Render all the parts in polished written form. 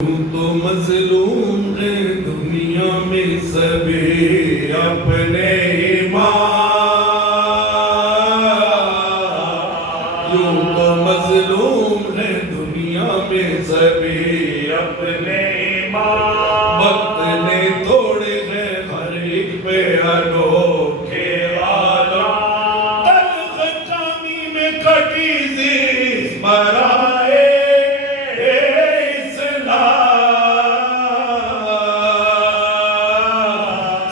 تو مظلوم ہے دنیا میں سبھی اپنے ایمان، یوں تو مظلوم ہے دنیا میں سبھی اپنے ایمان، وقت نے توڑے ہیں ہر ایک پہ انوکھے عالم، تلخ کامی میں کٹی زیست برائے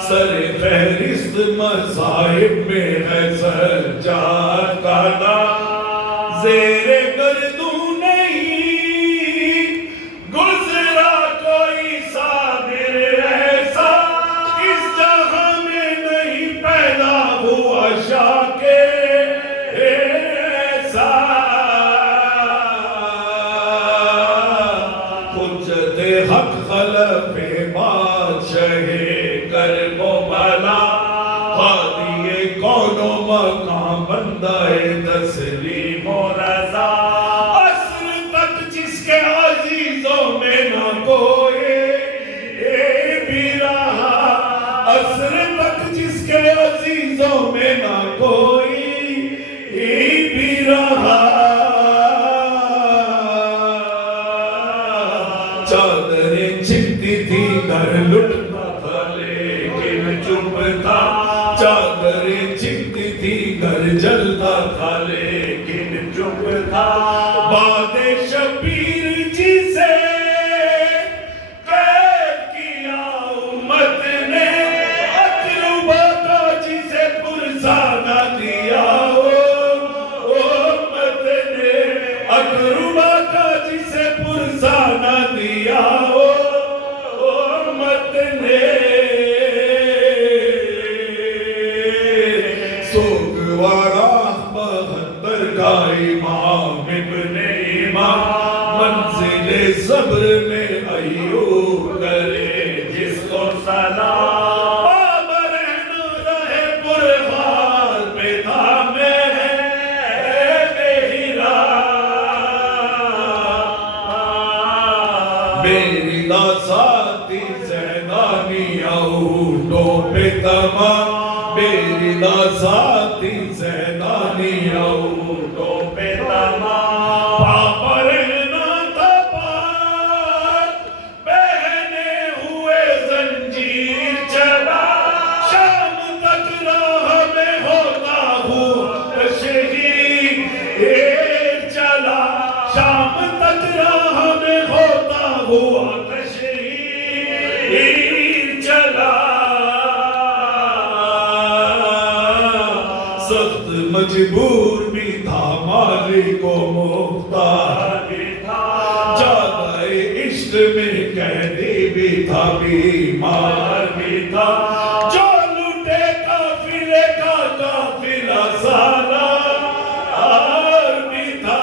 سر فہرست مصائب میں ہے سجاد کا نام، زیر گردوں نہیں گزرا کوئی صابر ایسا، اس جہاں میں نہیں پیدا ہوا شاکر ایسا، حجت حق خلف بادشاہ کرب و بلا، ہادی کون و مقام بندہ تسلیم و رضا، عصر تک جس کے عزیزوں میں نہ کوئی بھی رہا، عصر تک جس کے عزیزوں میں نہ کوئی بھی رہا، چادریں چھنتی تھی گھر لٹتا تھا لیکن چپ تھا، چادریں چھنتی تھی گھر جلتا تھا لیکن چپ تھا، باد شبیر جسے قید کیا امت نے، اقربا کا جسے پرسا نہ دیا امت نے، اقربا کا جسے پرسا نہ دیا امت نے، سوگوارا 72 کا امام ابن امام، منزل صبر میں ایوب کرے جس کو سلام، بابا رہنا رہے پرغار پہ تھامے میرا، میری داساتی زیدانی اونٹوں پہ تمام، میری داساتی زیدانی اونٹوں پہ تمام، پاپا رہنا تھا پار پہنے ہوئے زنجیر چلا، شام تک راہ میں ہوتا ہوں شہید چلا، شام تک راہ میں ہوتا ہوا تشہیر چلا، سخت مجبور بھی تھا مالک و مختار بھی تھا، زیادہ عشق میں قیدی بھی تھا بیمار بھی تھا، جو لٹے قافلے کا قافلہ سالار بھی تھا،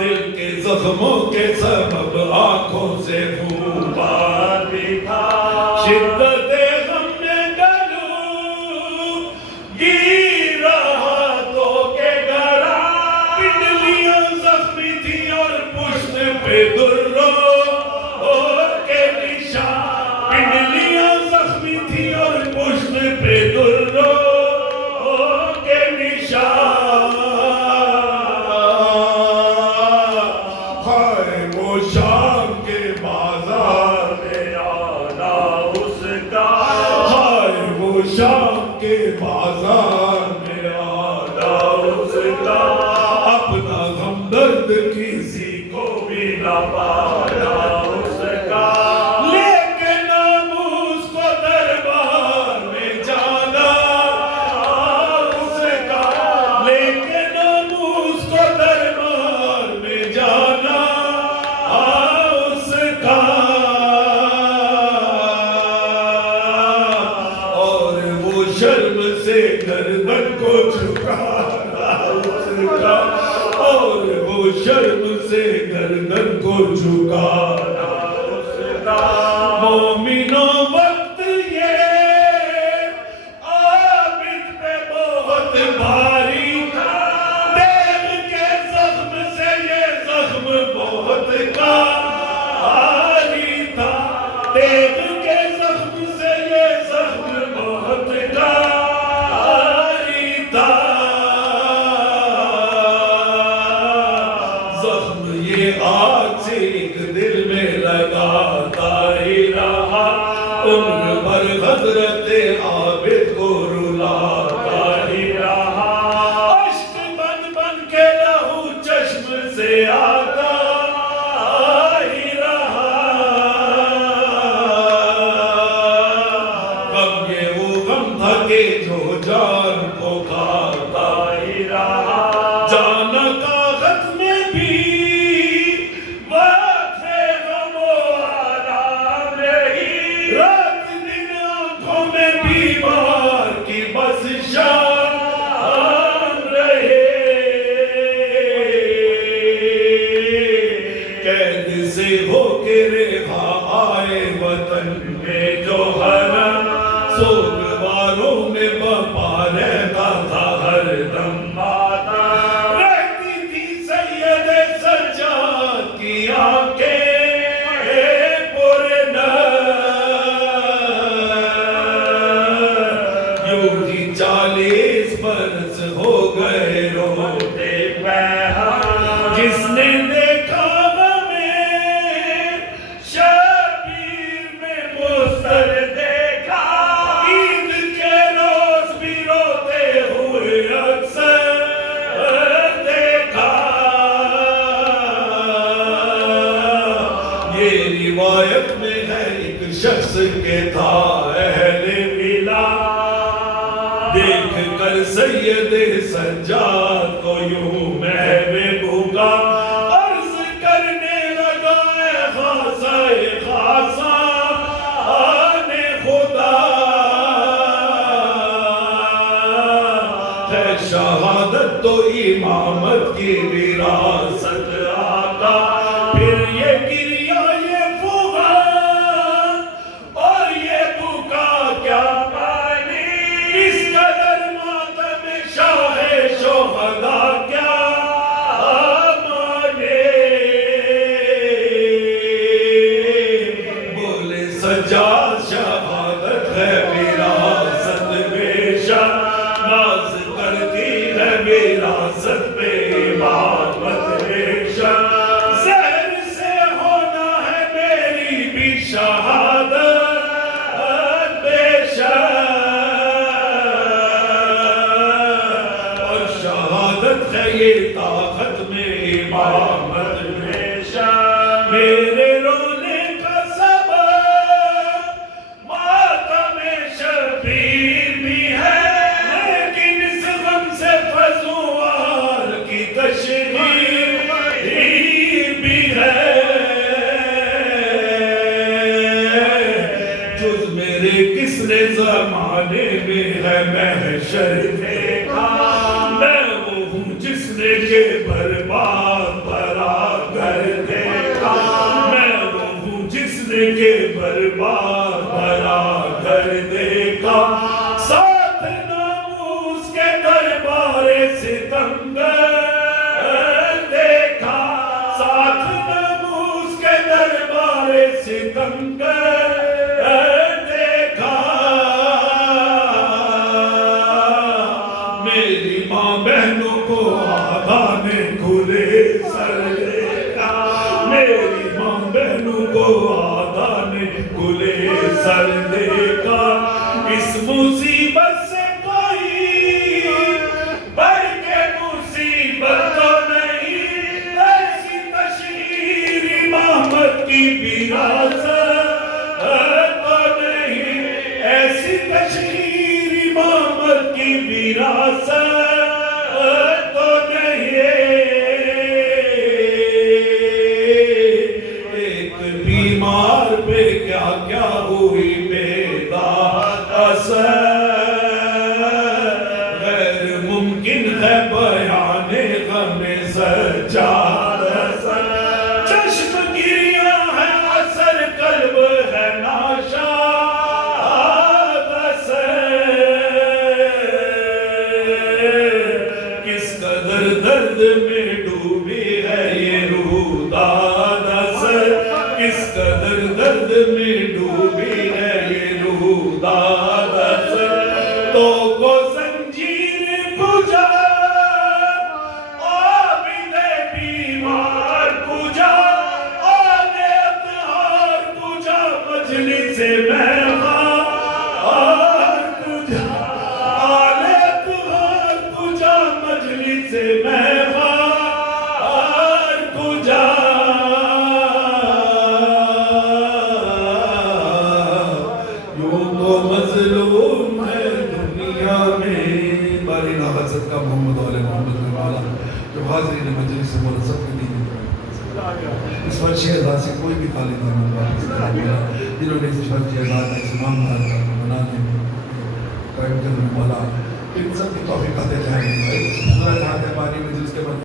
دل کے زخموں کے سبب آنکھوں سے خون بار بھی تھا، شدت غم میں گلو گر رہا تو کے گرا، پنڈلیاں زخمی تھی اور پشت پہ دروں کے نشان، پنڈلیاں زخمی تھی اور پشت پہ دروں کے نشان، ہائے وہ شام کے بازار میں آنا اس کا، ہائے وہ شام کے بازار میں آنا اس کا، اپنا ہمدرد کسی کو بھی نہ پایا اس کا، لے کے ناموس کو دربار میں جانا اس کا، لے کے ناموس کو دربار میں جانا اس کا، اور وہ شرم سے گردن کو جھکانا اس کا، اور وہ شرم سے گردن کو جھکانا اس کا، مومنوں وقت یہ عابد پہ بہت بھاری تھا، دیو کے زخم سے یہ زخم یہ آج سے ایک دل میں لگاتا ہی رہا، عمر بھر حضرت عابد کو رلاتا ہی رہا، اشک بن بن کے لہو چشم سے آتا ہی رہا، غم یہ وہ غم تھا کہ جو جان کو کھاتا ہی رہا، جان کاغذ میں بھی وقت غم و آرام رہی، رات دن آنکھوں میں بیمار کی بس شام رہے، قید سے ہو کے رہا آئے وطن میں جو حرم، سوگواروں میں بپا رہتا تھا ہر دم آتا، رہتی تھی سید سجاد کی آنکھیں پرنم، یوں ہی 40 برس ہو گئے روتے پہا، جس نے دیکھا ہمیں شبیر میں مستر دیکھا، عید کے روز بھی روتے ہوئے اکثر دیکھا، یہ روایت میں ہے ایک شخص کے تھا اہل ملا، دیکھ کر سید سجاد کو یوں محو بھوکا، عرض کرنے لگا اے خاصا اے خاصا آنے خدا، ہے شہادت تو امامت کی وراثت آقا، پھر یہ گریا یہ فغان اور یہ بکا کیا پانی، اس قدر ماتم شاہ شہدا کیا مانے، بولے سجاد شہادت ہے وراثت بے شک، ناز کرتی ہے وراثت پہ امامت بے شک، زہر سے ہونا ہے میری بھی شہادت بے شک، اور شہادت ہے یہ طاقت میں امامت بے شک، میرے رونے کا سبب ماتم شبیر بھی ہے، لیکن اس غم سے فزوار کی تشہیر بھی ہے، جز میرے کس نے زمانے میں ہے محشر دیکھا، میں وہ ہوں جس نے یہ برباد بھرا گھر دیکھا، میں وہ ہوں جس نے یہ برباد بھرا گھر دیکھا، ساتھ ناموس کے دربار ستمگر دیکھا، ساتھ ناموس کے دربار ستمگر دیکھا، میری ماں بہنوں کو آدھانے کھلے سر دیکھا، میری ماں بہنوں کو آدھانے کھلے حاضرین مجلس سے مولا سب کے دین اس فرش اعزاز سے کوئی بھی خالی دانا جنہوں نے اس فرش اعزاز کا اہتمام بنانے قائم کرنے والا ان سب کی توفیق عطا فرمائے. اللہ تعالی باری مجلس کے